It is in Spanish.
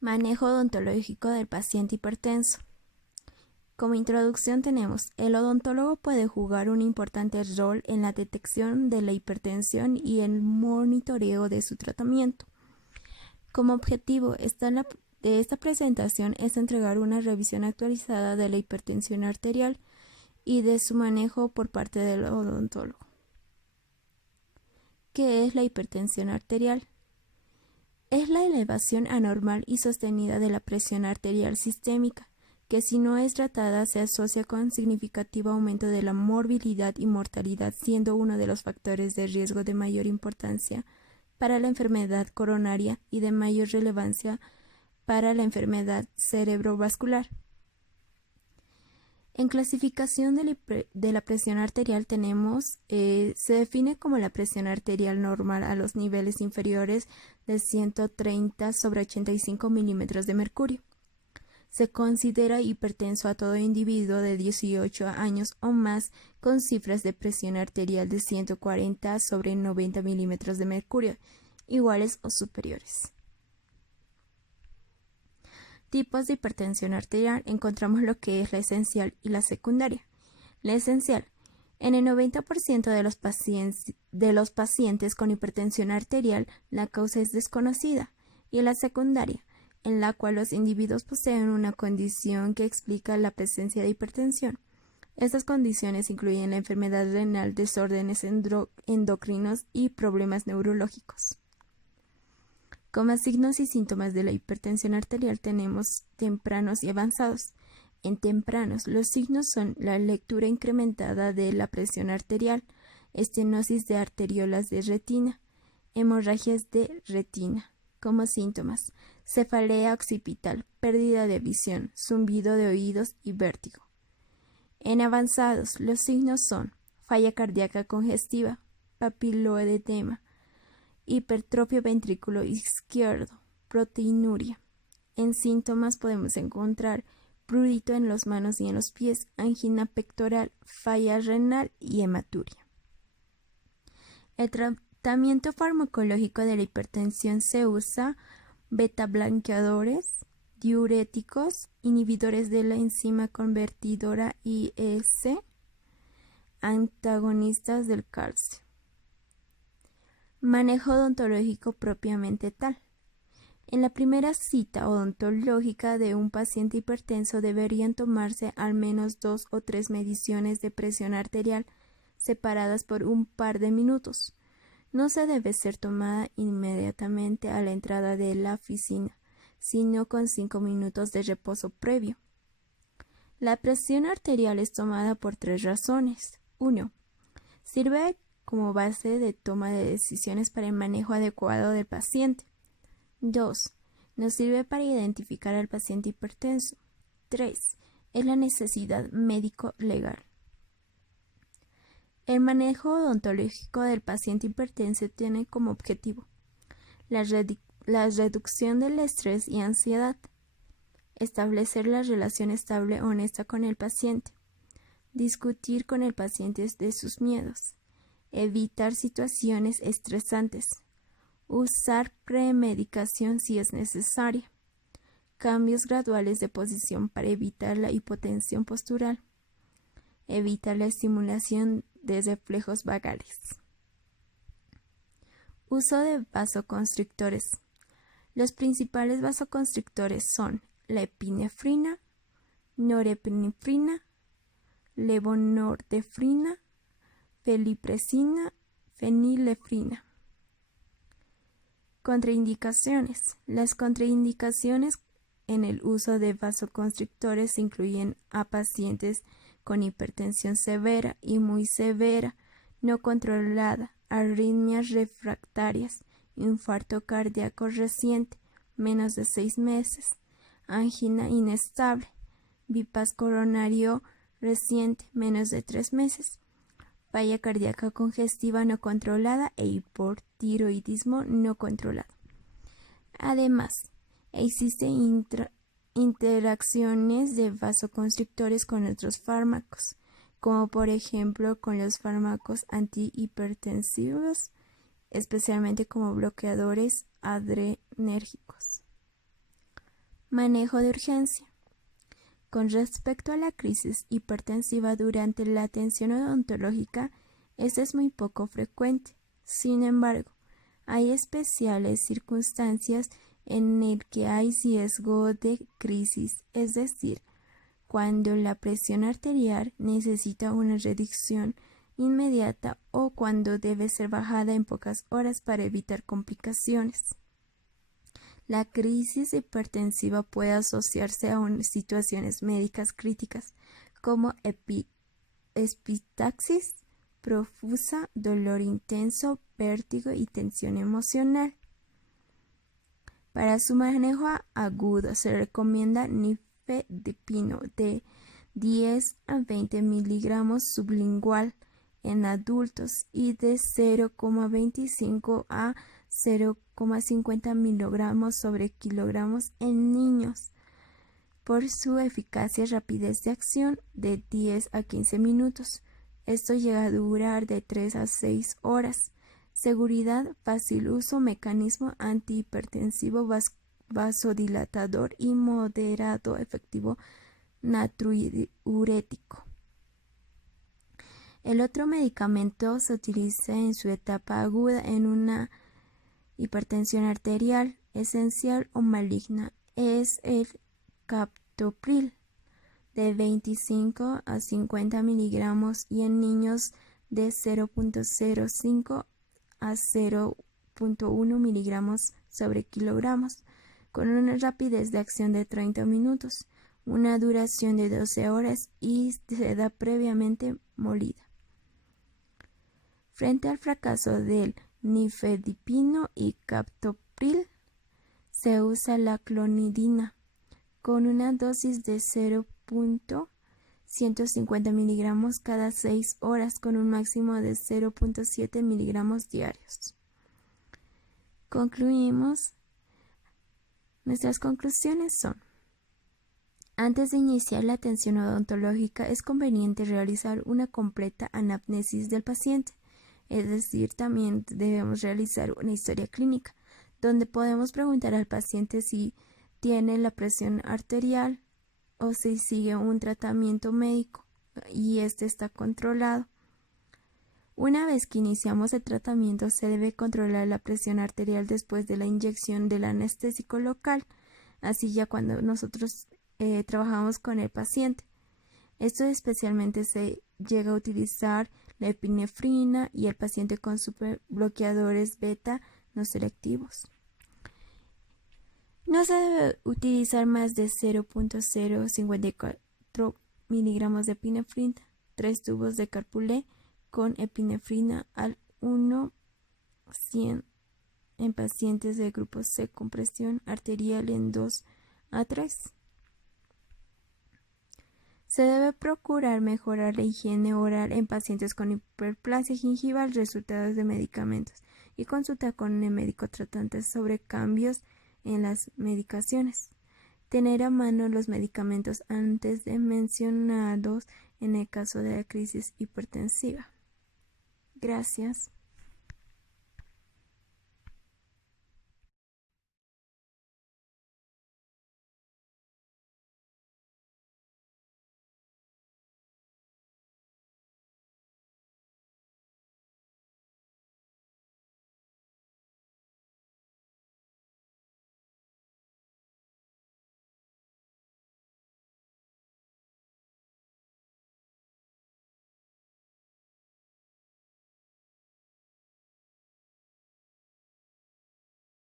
Manejo odontológico del paciente hipertenso. Como introducción tenemos, el odontólogo puede jugar un importante rol en la detección de la hipertensión y el monitoreo de su tratamiento. Como objetivo de esta presentación es entregar una revisión actualizada de la hipertensión arterial y de su manejo por parte del odontólogo. ¿Qué es la hipertensión arterial? Es la elevación anormal y sostenida de la presión arterial sistémica, que si no es tratada se asocia con significativo aumento de la morbilidad y mortalidad, siendo uno de los factores de riesgo de mayor importancia para la enfermedad coronaria y de mayor relevancia para la enfermedad cerebrovascular. En clasificación de la presión arterial tenemos, se define como la presión arterial normal a los niveles inferiores de 130/85 milímetros de mercurio. Se considera hipertenso a todo individuo de 18 años o más con cifras de presión arterial de 140/90 milímetros de mercurio, iguales o superiores. Tipos de hipertensión arterial encontramos lo que es la esencial y la secundaria. La esencial. En el 90% de los pacientes con hipertensión arterial, la causa es desconocida, y la secundaria, en la cual los individuos poseen una condición que explica la presencia de hipertensión. Estas condiciones incluyen la enfermedad renal, desórdenes endocrinos y problemas neurológicos. Como signos y síntomas de la hipertensión arterial tenemos tempranos y avanzados. En tempranos, los signos son la lectura incrementada de la presión arterial, estenosis de arteriolas de retina, hemorragias de retina. Como síntomas, cefalea occipital, pérdida de visión, zumbido de oídos y vértigo. En avanzados, los signos son falla cardíaca congestiva, papiloedema, hipertrofia ventrículo izquierdo, proteinuria. En síntomas podemos encontrar prurito en las manos y en los pies, angina pectoral, falla renal y hematuria. El tratamiento farmacológico de la hipertensión se usa beta-blanqueadores, diuréticos, inhibidores de la enzima convertidora IS, antagonistas del calcio. Manejo odontológico propiamente tal. En la primera cita odontológica de un paciente hipertenso deberían tomarse al menos 2 o 3 mediciones de presión arterial separadas por un par de minutos. No se debe ser tomada inmediatamente a la entrada de la oficina, sino con 5 minutos de reposo previo. La presión arterial es tomada por 3 razones. 1. Sirve como base de toma de decisiones para el manejo adecuado del paciente. 2. Nos sirve para identificar al paciente hipertenso. 3. Es la necesidad médico-legal. El manejo odontológico del paciente hipertenso tiene como objetivo la reducción del estrés y ansiedad, establecer la relación estable honesta con el paciente, discutir con el paciente de sus miedos, evitar situaciones estresantes, usar premedicación si es necesaria, cambios graduales de posición para evitar la hipotensión postural, evitar la estimulación de reflejos vagales. Uso de vasoconstrictores. Los principales vasoconstrictores son la epinefrina, norepinefrina, levonortefrina, felipresina, fenilefrina. Contraindicaciones. Las contraindicaciones en el uso de vasoconstrictores incluyen a pacientes con hipertensión severa y muy severa, no controlada, arritmias refractarias, infarto cardíaco reciente, menos de 6 meses, angina inestable, bypass coronario reciente, menos de 3 meses, falla cardíaca congestiva no controlada e hipotiroidismo no controlado. Además, existen interacciones de vasoconstrictores con otros fármacos, como por ejemplo con los fármacos antihipertensivos, especialmente como bloqueadores adrenérgicos. Manejo de urgencia. Con respecto a la crisis hipertensiva durante la atención odontológica, esta es muy poco frecuente. Sin embargo, hay especiales circunstancias en el que hay riesgo de crisis, es decir, cuando la presión arterial necesita una reducción inmediata o cuando debe ser bajada en pocas horas para evitar complicaciones. La crisis hipertensiva puede asociarse a situaciones médicas críticas como epistaxis profusa, dolor intenso, vértigo y tensión emocional. Para su manejo agudo se recomienda nifedipino de 10 a 20 miligramos sublingual en adultos y de 0,25 a 0,50 miligramos sobre kilogramos en niños, por su eficacia y rapidez de acción de 10 a 15 minutos. Esto llega a durar de 3 a 6 horas. Seguridad, fácil uso, mecanismo antihipertensivo, vasodilatador y moderado efectivo natriurético. El otro medicamento se utiliza en su etapa aguda en una hipertensión arterial esencial o maligna. Es el captopril de 25 a 50 miligramos y en niños de 0,05 a 0,1 miligramos sobre kilogramos, con una rapidez de acción de 30 minutos, una duración de 12 horas y se da previamente molida. Frente al fracaso del nifedipino y captopril, se usa la clonidina, con una dosis de 0,150 miligramos cada 6 horas con un máximo de 0,7 miligramos diarios. Concluimos. Nuestras conclusiones son: antes de iniciar la atención odontológica es conveniente realizar una completa anamnesis del paciente, es decir, también debemos realizar una historia clínica, donde podemos preguntar al paciente si tiene la presión arterial o si sigue un tratamiento médico y este está controlado. Una vez que iniciamos el tratamiento, se debe controlar la presión arterial después de la inyección del anestésico local, así ya cuando nosotros trabajamos con el paciente. Esto especialmente se llega a utilizar la epinefrina y el paciente con bloqueadores beta no selectivos. No se debe utilizar más de 0,054 miligramos de epinefrina, 3 tubos de carpulé con epinefrina al 1:100 en pacientes de grupo C con presión arterial en 2 a 3. Se debe procurar mejorar la higiene oral en pacientes con hiperplasia gingival resultados de medicamentos y consultar con el médico tratante sobre cambios en las medicaciones. Tener a mano los medicamentos antes de mencionados en el caso de la crisis hipertensiva. Gracias.